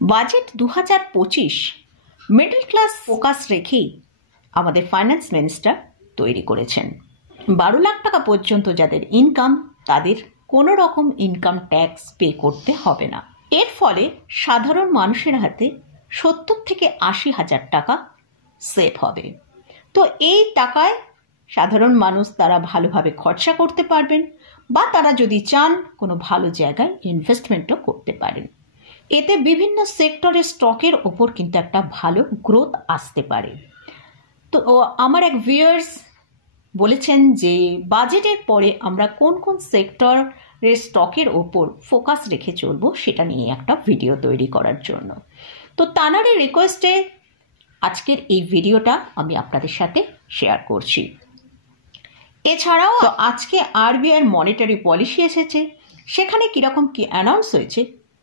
Budget 2025 middle class focus রেখেই আমাদের finance minister তৈরি করেছেন। 12 লাখ টাকা পর্যন্ত যাদের ইনকাম, তাদের কোনো রকম ইনকাম ট্যাক্স পে করতে হবে না। এর ফলে সাধারণ মানুষের হাতে 70 থেকে 80 হাজার টাকা সেভ হবে। তো এই টাকায় সাধারণ মানুষ তারা ভালোভাবে খরচা করতে পারবেন, বা তারা যদি চান কোনো ভালো জায়গায় ইনভেস্টমেন্টও করতে পারেন। এতে বিভিন্ন সেক্টরের স্টকের ওপর কিন্তু একটা ভালো গ্রোথ আসতে পারে। তো আমার এক ভিউয়ার্স বলেছেন যে বাজেটের পরে আমরা কোন কোন সেক্টরের স্টকের ওপর ফোকাস রেখে চলবো সেটা নিয়ে একটা ভিডিও তৈরি করার জন্য। তো তানারই রিকোয়েস্টে আজকের এই ভিডিওটা আমি আপনাদের সাথে শেয়ার করছি। এছাড়াও আজকে আরবিআই মনিটারি পলিসি এসেছে, সেখানে কিরকম কি অ্যানাউন্স হয়েছে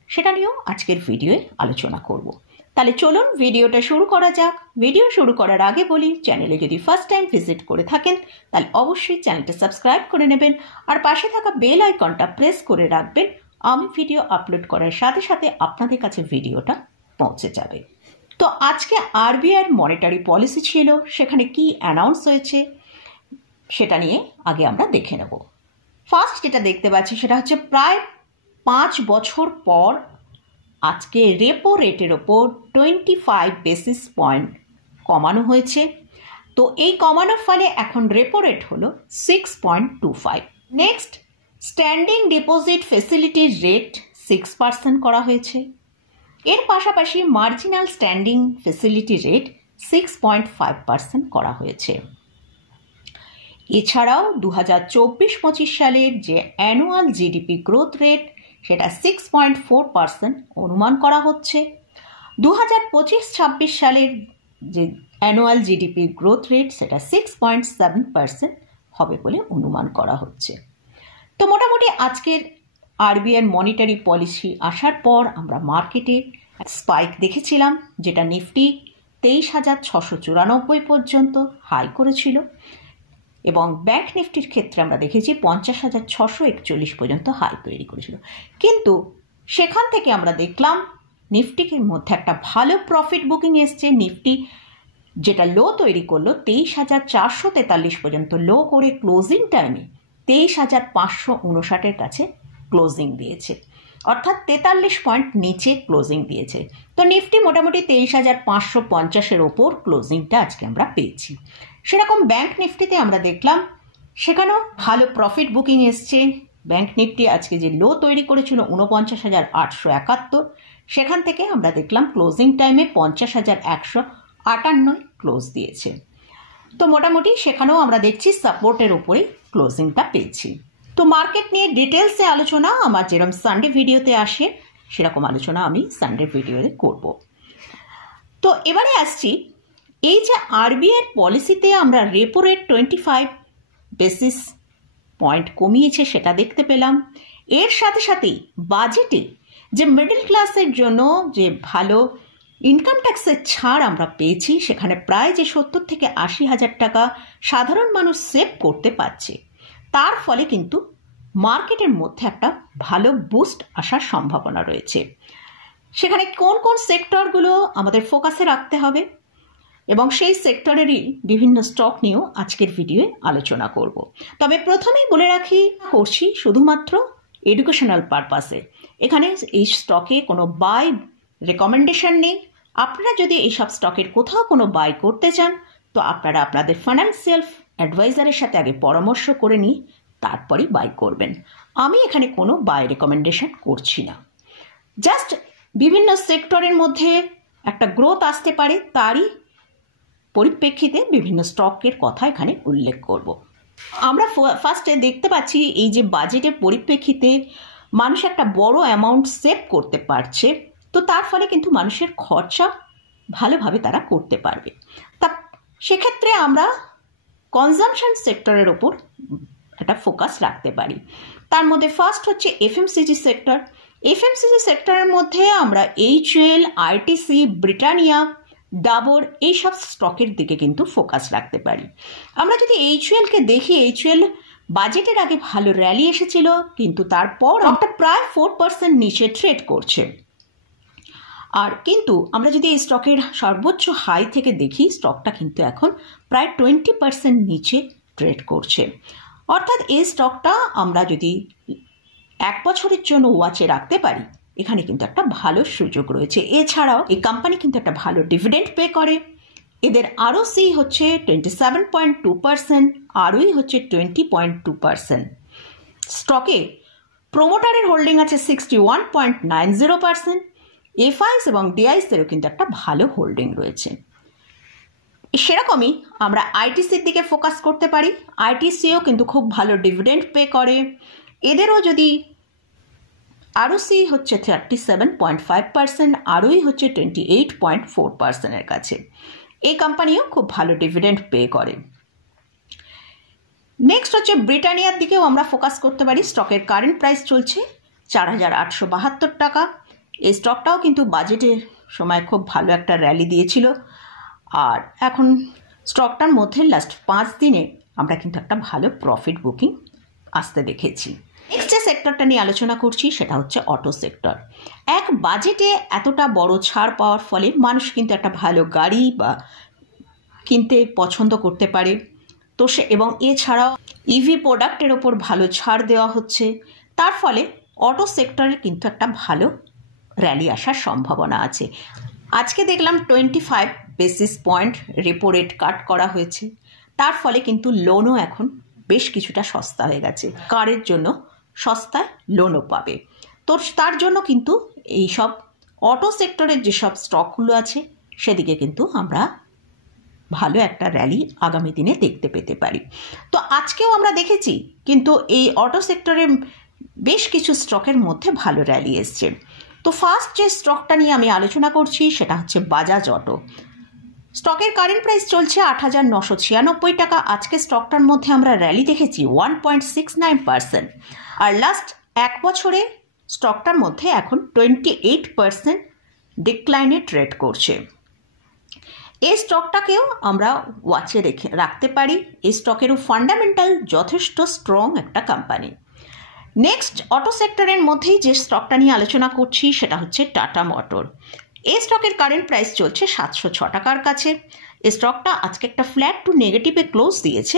সেটা নিয়েও আজকের ভিডিওয়ে আলোচনা করব। তাহলে চলুন ভিডিওটা শুরু করা যাক। ভিডিও শুরু করার আগে বলি, চ্যানেলে যদি ফার্স্ট টাইম ভিজিট করে থাকেন তাহলে অবশ্যই চ্যানেলটা সাবস্ক্রাইব করে নেবেন, আর পাশে থাকা বেল আইকনটা প্রেস করে রাখবেন। আমি ভিডিও আপলোড করার সাথে সাথে আপনাদের কাছে ভিডিওটা পৌঁছে যাবে। তো আজকে আরবিআই মনিটারি পলিসি ছিল, সেখানে কি অ্যানাউন্স হয়েছে সেটা নিয়ে আগে আমরা দেখে নেব। ফার্স্ট যেটা দেখতে পাচ্ছি সেটা হচ্ছে প্রায় 5 বছর পর আজকে রেপো রেটের ওপর 25 বেসিস পয়েন্ট কমানো হয়েছে। তো এই কমানোর ফলে এখন রেপো রেট হলো 6.25। নেক্সট, স্ট্যান্ডিং ডিপোজিট ফেসিলিটির রেট 6% করা হয়েছে। এর পাশাপাশি মার্জিনাল স্ট্যান্ডিং ফেসিলিটি রেট 6.5% করা হয়েছে। এছাড়াও 2024-25 সালের যে অ্যানুয়াল জিডিপি গ্রোথ রেট সেটা 6.4% অনুমান করা হচ্ছে। 2025-26 সালের যে অ্যানুয়াল জিডিপি গ্রোথ রেট সেটা 6.7% হবে বলে অনুমান করা হচ্ছে। তো মোটামুটি আজকের আরবিআই মনিটারি পলিসি আসার পর আমরা মার্কেটে স্পাইক দেখেছিলাম, যেটা নিফটি 23,694 পর্যন্ত হাই করেছিল, এবং ব্যাংক নিফটির ক্ষেত্রে আমরা দেখেছি 50,641 পর্যন্ত হাই তৈরি করেছিল। কিন্তু সেখান থেকে আমরা দেখলাম নিফটির মধ্যে একটা ভালো প্রফিট বুকিং এসছে। নিফটি যেটা লো তৈরি করলো 23,443 পর্যন্ত লো করে ক্লোজিং টাইমে 23,559 কাছে ক্লোজিং দিয়েছে, অর্থাৎ 43 পয়েন্ট নিচে ক্লোজিং দিয়েছে। তো নিফটি মোটামুটি 23,550 ওপর ক্লোজিংটা আজকে আমরা পেয়েছি। সেরকম ব্যাংক নিফটিতে আমরা দেখলাম সেখানেও ভালো প্রফিট বুকিং এসছে। ব্যাংক নিফটি আজকে যে লো তৈরি করেছিল 49,871, সেখান থেকে আমরা দেখলাম ক্লোজিং টাইমে 50,158 ক্লোজ দিয়েছে। তো মোটামুটি সেখানেও আমরা দেখছি সাপোর্টের উপরেই ক্লোজিংটা পেয়েছি। তো মার্কেট নিয়ে ডিটেলসে আলোচনা আমার যেরকম সানডে ভিডিওতে আসে সেরকম আলোচনা আমি সানডে ভিডিওতে করব। তো এবারে আসছি, এই যে আরবিআই পলিসিতে আমরা রেপো রেট 25 বেসিস পয়েন্ট কমিয়েছে সেটা দেখতে পেলাম। এর সাথে সাথেই বাজেটে যে মিডল ক্লাসের জন্য যে ভালো ইনকাম ট্যাক্সের ছাড় আমরা পেয়েছি, সেখানে প্রায় যে 70 থেকে 80 হাজার টাকা সাধারণ মানুষ সেভ করতে পারছে, তার ফলে কিন্তু মার্কেটের মধ্যে একটা ভালো বুস্ট আসার সম্ভাবনা রয়েছে। সেখানে কোন কোন সেক্টরগুলো আমাদের ফোকাসে রাখতে হবে এবং সেই সেক্টরেরই বিভিন্ন স্টক নিয়েও আজকের ভিডিওয়ে আলোচনা করব। তবে প্রথমেই বলে রাখি, করছি শুধুমাত্র এডুকেশনাল পারপাসে। এখানে এই স্টকে কোনো বাই রেকমেন্ডেশন নেই। আপনারা যদি এইসব স্টকের কোথাও কোনো বাই করতে চান তো আপনারা আপনাদের ফাইন্যান্সিয়াল অ্যাডভাইজারের সাথে আগে পরামর্শ করে নিয়ে তারপরেই বাই করবেন। আমি এখানে কোনো বাই রেকমেন্ডেশন করছি না, জাস্ট বিভিন্ন সেক্টরের মধ্যে একটা গ্রোথ আসতে পারে তারই পরিপ্রেক্ষিতে বিভিন্ন স্টকের কথা এখানে উল্লেখ করব। আমরা ফার্স্টে দেখতে পাচ্ছি এই যে বাজেটের পরিপ্রেক্ষিতে মানুষ একটা বড় অ্যামাউন্ট সেভ করতে পারছে, তো তার ফলে কিন্তু মানুষের খরচা ভালোভাবে তারা করতে পারবে। তা সেক্ষেত্রে আমরা কনজামশন সেক্টরের ওপর একটা ফোকাস রাখতে পারি। তার মধ্যে ফার্স্ট হচ্ছে এফএমসিজি সেক্টর। এফএমসিজি সেক্টরের মধ্যে আমরা এইচইএল, আইটিসি, ব্রিটানিয়া, ডাবর এইসব স্টকের দিকে কিন্তু ফোকাস রাখতে পারি। আমরা যদি এইচইএলকে দেখি, এইচইএল বাজেটের আগে ভালো র্যালি এসেছিল, কিন্তু তারপর একটা প্রায় 4% নিচে ট্রেড করছে। আর কিন্তু আমরা যদি এই স্টকের সর্বোচ্চ হাই থেকে দেখি, স্টকটা কিন্তু এখন প্রায় 20% নিচে ট্রেড করছে। অর্থাৎ এই স্টকটা আমরা যদি 1 বছরের জন্য ওয়াচে রাখতে পারি, এখানে কিন্তু একটা ভালো সুযোগ রয়েছে। এছাড়াও এই কোম্পানি কিন্তু একটা ভালো ডিভিডেন্ড পে করে। এদের ROC হচ্ছে 27.2%, ROE হচ্ছে 20.2%। স্টকে প্রোমোটারের হোল্ডিং আছে 61.90%। এফআইস এবং ডিআইসেরও কিন্তু একটা ভালো হোল্ডিং রয়েছে। সেরকমই আমরা আইটিসির দিকে ফোকাস করতে পারি। আইটিসিও কিন্তু খুব ভালো ডিভিডেন্ড পে করে। এদেরও যদি ROC হচ্ছে 37.5%, ROE হচ্ছে 28.4%-এর কাছে। এই কোম্পানিও খুব ভালো ডিভিডেন্ড পে করে। নেক্সট হচ্ছে ব্রিটানিয়ার দিকেও আমরা ফোকাস করতে পারি। স্টকের কারেন্ট প্রাইস চলছে 4,872 টাকা। এই স্টকটাও কিন্তু বাজেটের সময় খুব ভালো একটা র্যালি দিয়েছিল, আর এখন স্টকটার মধ্যে লাস্ট 5 দিনে আমরা কিন্তু একটা ভালো প্রফিট বুকিং আসতে দেখেছি। নেক্সট যে সেক্টরটা নিয়ে আলোচনা করছি সেটা হচ্ছে অটো সেক্টর। এক বাজেটে এতটা বড় ছাড় পাওয়ার ফলে মানুষ কিন্তু একটা ভালো গাড়ি বা কিনতে পছন্দ করতে পারে। তো এবং এছাড়াও ইভি প্রোডাক্টের ওপর ভালো ছাড় দেওয়া হচ্ছে, তার ফলে অটো সেক্টরের কিন্তু একটা ভালো র্যালি আসার সম্ভাবনা আছে। আজকে দেখলাম 25 বেসিস পয়েন্ট রেপো রেট কাট করা হয়েছে, তার ফলে কিন্তু লোনও এখন বেশ কিছুটা সস্তা হয়ে গেছে। কারের জন্য সস্তায় লোনও পাবে। তো তার জন্য কিন্তু এই সব অটো সেক্টরের যেসব স্টকগুলো আছে সেদিকে কিন্তু আমরা ভালো একটা র্যালি আগামী দিনে দেখতে পেতে পারি। তো আজকেও আমরা দেখেছি কিন্তু এই অটো সেক্টরের বেশ কিছু স্টকের মধ্যে ভালো র্যালি এসছে। তো ফার্স্ট যে স্টকটা নিয়ে আমি আলোচনা করছি সেটা হচ্ছে বাজাজ অটো। স্টকের কারেন্ট প্রাইস চলছে 8,996 টাকা। আজকে স্টকটার মধ্যে আমরা র্যালি দেখেছি 1.69%, আর লাস্ট 1 বছরে স্টকটার মধ্যে এখন 28% ডিক্লাইনে ট্রেড করছে। এই স্টকটাকেও আমরা ওয়াচে রাখতে পারি। এই স্টকেরও ফান্ডামেন্টাল যথেষ্ট স্ট্রং একটা কোম্পানি। নেক্সট অটো সেক্টরের মধ্যেই যে স্টকটা নিয়ে আলোচনা করছি সেটা হচ্ছে টাটা মোটর। এই স্টকের কারেন্ট প্রাইস চলছে 706 টাকার কাছে। এই স্টকটা আজকে একটা ফ্ল্যাট টু নেগেটিভে ক্লোজ দিয়েছে।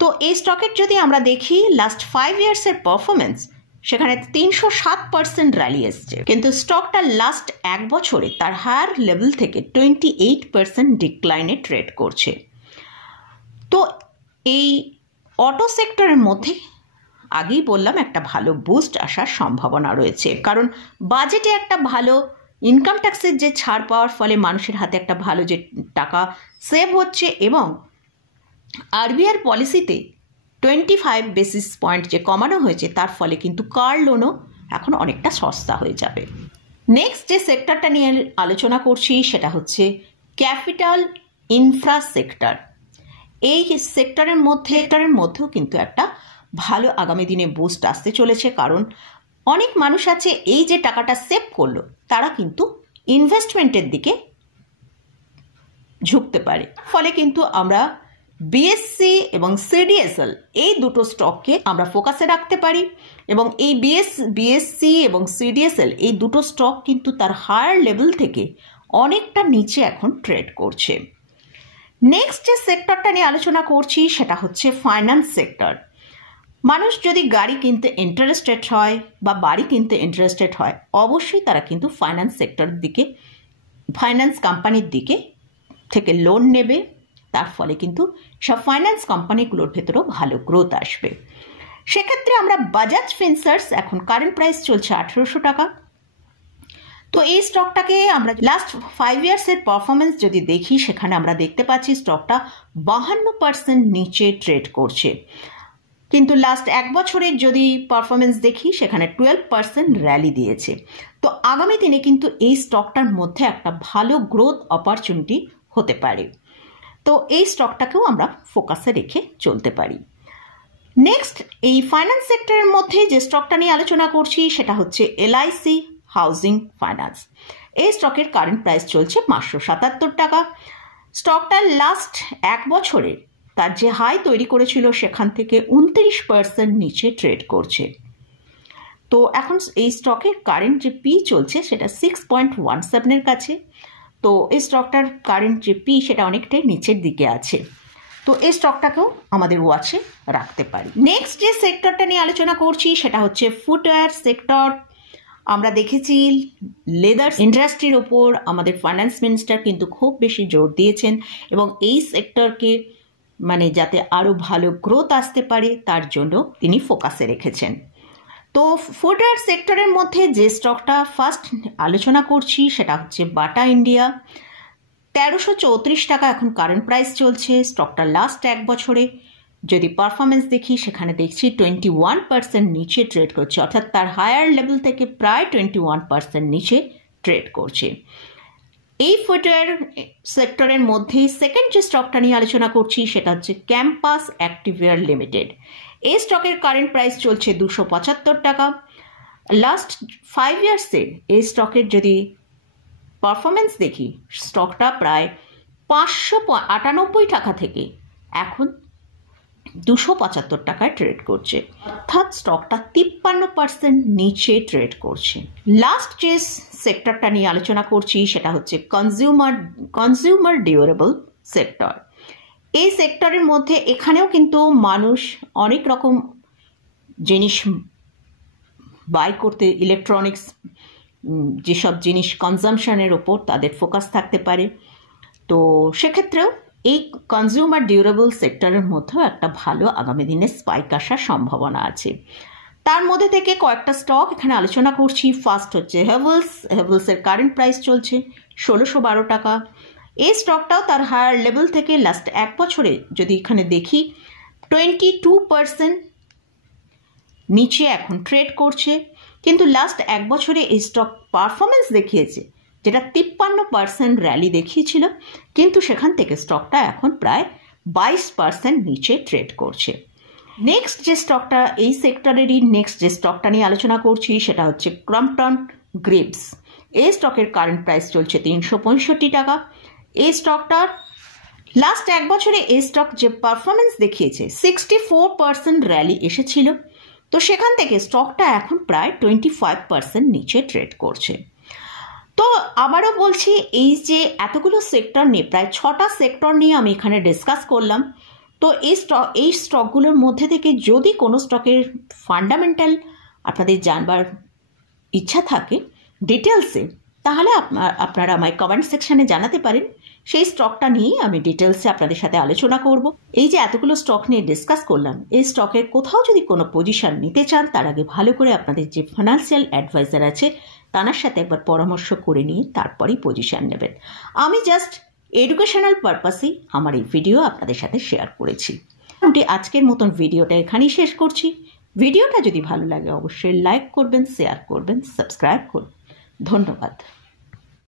তো এই স্টকের যদি আমরা দেখি লাস্ট 5 ইয়ার্সের পারফরমেন্স, সেখানে 307% র্যালি এসছে, কিন্তু স্টকটা লাস্ট 1 বছরে তার হায়ার লেভেল থেকে 28% ডিক্লাইনে ট্রেড করছে। তো এই অটো সেক্টরের মধ্যে আগেই বললাম একটা ভালো বুস্ট আসার সম্ভাবনা রয়েছে, কারণ বাজেটে একটা ভালো ইনকাম ট্যাক্সের যে ছাড় পাওয়ার ফলে মানুষের হাতে একটা ভালো যে টাকা সেভ হচ্ছে, এবং আরবিআইয়ের পলিসিতে 25 বেসিস পয়েন্ট যে কমানো হয়েছে তার ফলে কিন্তু কার লোনও এখন অনেকটা সস্তা হয়ে যাবে। নেক্সট যে সেক্টরটা নিয়ে আলোচনা করছি সেটা হচ্ছে ক্যাপিটাল ইনফ্রা সেক্টর। এই সেক্টরের মধ্যেও কিন্তু একটা ভালো আগামী দিনে বুস্ট আসতে চলেছে, কারণ অনেক মানুষ আছে এই যে টাকাটা সেভ করলো তারা কিন্তু ইনভেস্টমেন্টের দিকে ঝুঁকতে পারে। ফলে কিন্তু আমরা বিএসসি এবং সিডিএসএল এই দুটো স্টককে আমরা ফোকাসে রাখতে পারি, এবং এই বিএসসি এবং সিডিএসএল এই দুটো স্টক কিন্তু তার হায়ার লেভেল থেকে অনেকটা নিচে এখন ট্রেড করছে। নেক্সট যে সেক্টরটা নিয়ে আলোচনা করছি সেটা হচ্ছে ফাইন্যান্স সেক্টর। মানুষ যদি গাড়ি কিনতে ইন্টারেস্টেড হয় বা বাড়ি কিনতে ইন্টারেস্টেড হয়, অবশ্যই তারা কিন্তু ফাইন্যান্স সেক্টরের দিকে, ফাইন্যান্স কোম্পানির দিকে থেকে লোন নেবে। তার ফলে কিন্তু সব ফাইন্যান্স কোম্পানিগুলোর ভেতরেও ভালো গ্রোথ আসবে। সেক্ষেত্রে আমরা বাজাজ ফিনসার্স, এখন কারেন্ট প্রাইস চলছে 1800 টাকা। তো এই স্টকটাকে আমরা লাস্ট 5 ইয়ার্সের পারফরমেন্স যদি দেখি, সেখানে আমরা দেখতে পাচ্ছি স্টকটা 52% নিচে ট্রেড করছে, কিন্তু লাস্ট 1 বছরের যদি পারফরমেন্স দেখি সেখানে 12% র্যালি দিয়েছে। তো আগামী দিনে কিন্তু এই স্টকটার মধ্যে একটা ভালো গ্রোথ অপরচুনিটি হতে পারে। তো এই স্টকটাকেও আমরা ফোকাসে রেখে চলতে পারি। নেক্সট এই ফাইন্যান্স সেক্টরের মধ্যে যে স্টকটা নিয়ে আলোচনা করছি সেটা হচ্ছে এলআইসি হাউজিং ফাইন্যান্স। এই স্টকের কারেন্ট প্রাইস চলছে 577 টাকা। স্টকটা লাস্ট 1 বছরে তার যে হাই তৈরি করেছিল সেখান থেকে 29% নিচে ট্রেড করছে। তো এখন এই স্টকের কারেন্ট যে পি চলছে সেটা 6.17 কাছে। তো এই স্টকটার কারেন্ট যে পি সেটা অনেকটাই নিচের দিকে আছে। তো এই স্টকটাকেও আমাদের ওয়াচে রাখতে পারি। নেক্সট যে সেক্টরটা নিয়ে আলোচনা করছি সেটা হচ্ছে ফুটওয়্যার সেক্টর। আমরা দেখেছি লেদার ইন্ডাস্ট্রির ওপর আমাদের ফাইন্যান্স মিনিস্টার কিন্তু খুব বেশি জোর দিয়েছেন এবং এই সেক্টরকে যাতে আরও ভালো গ্রোথ আসতে পারে তার জন্য তিনি ফোকাসে রেখেছেন। তো ফুটওয়্যার সেক্টরের মধ্যে যে স্টকটা ফার্স্ট আলোচনা করছি সেটা হচ্ছে বাটা ইন্ডিয়া। 1334 টাকা এখন কারেন্ট প্রাইস চলছে। স্টকটা লাস্ট এক বছরে যদি পারফরমেন্স দেখি সেখানে দেখছি 21% নিচে ট্রেড করছে, অর্থাৎ তার হায়ার লেভেল থেকে প্রায় 21% নিচে ট্রেড করছে। এই ফুটওয়্যার সেক্টরের মধ্যে সেকেন্ড যে স্টকটা নিয়ে আলোচনা করছি সেটা হচ্ছে ক্যাম্পাস অ্যাক্টিভওয়্যার লিমিটেড। এই স্টকের কারেন্ট প্রাইস চলছে 275 টাকা। লাস্ট 5 ইয়ার্সে এই স্টকের যদি পারফরমেন্স দেখি স্টকটা প্রায় 598 টাকা থেকে এখন 275 টাকায় ট্রেড করছে, অর্থাৎ স্টকটা 53% নিচে ট্রেড করছে। লাস্ট যে সেক্টরটা নিয়ে আলোচনা করছি সেটা হচ্ছে কনজিউমার ডিউরেবল সেক্টর। এই সেক্টরের মধ্যে এখানেও কিন্তু মানুষ অনেক রকম জিনিস বাই করতে, ইলেকট্রনিক্স যেসব জিনিস কনজামশনের ওপর তাদের ফোকাস থাকতে পারে। তো সেক্ষেত্রেও এই কনজিউমার ডিউরেবল সেক্টরের মধ্যেও একটা ভালো আগামী দিনে স্পাইক আসার সম্ভাবনা আছে। তার মধ্যে থেকে কয়েকটা স্টক এখানে আলোচনা করছি। ফার্স্ট হচ্ছে হেভেলসের কারেন্ট প্রাইস চলছে 1612 টাকা। এই স্টকটাও তার হায়ার লেভেল থেকে লাস্ট এক বছরে যদি এখানে দেখি 22% নিচে এখন ট্রেড করছে, কিন্তু লাস্ট এক বছরে এই স্টক পারফরমেন্স দেখিয়েছে যেটা 53% র্যালি দেখিয়েছিল, কিন্তু সেখান থেকে স্টকটা এখন প্রায় 22% নিচে ট্রেড করছে। নেক্সট যে স্টকটা এই সেক্টরেরই নেক্সট যে স্টকটা নিয়ে আলোচনা করছি সেটা হচ্ছে ক্রম্পটন গ্রিভস। এই স্টকের কারেন্ট প্রাইস চলছে 365 টাকা। এই স্টকটার লাস্ট এক বছরে এই স্টক যে পারফরমেন্স দেখিয়েছে 64% র্যালি এসেছিল, তো সেখান থেকে স্টকটা এখন প্রায় 25% নিচে ট্রেড করছে। তো আবারও বলছি, এই যে এতগুলো সেক্টর নিয়ে প্রায় 6টা সেক্টর নিয়ে আমি এখানে ডিসকাস করলাম। তো এই স্টকগুলোর মধ্যে থেকে যদি কোনো স্টকের ফান্ডামেন্টাল আপনাদের জানবার ইচ্ছা থাকে ডিটেলসে, তাহলে আপনারা আমায় কমেন্ট সেকশানে জানাতে পারেন। সেই স্টকটা নিয়ে আমি ডিটেলসে আপনাদের সাথে আলোচনা করব। এই যে এতগুলো স্টক নিয়ে ডিসকাস করলাম, এই স্টকের কোথাও যদি কোনো পজিশন নিতে চান তার আগে ভালো করে আপনাদের যে ফাইন্যান্সিয়াল অ্যাডভাইজার আছে তার সাথে একবার পরামর্শ করে নিয়ে তারপরেই পজিশন নেবেন। আমি জাস্ট এডুকেশনাল পারপাসেই আমার এই ভিডিও আপনাদের সাথে শেয়ার করেছি। আজকের মতন ভিডিওটা এখানেই শেষ করছি। ভিডিওটা যদি ভালো লাগে অবশ্যই লাইক করবেন, শেয়ার করবেন, সাবস্ক্রাইব করবেন। ধন্যবাদ।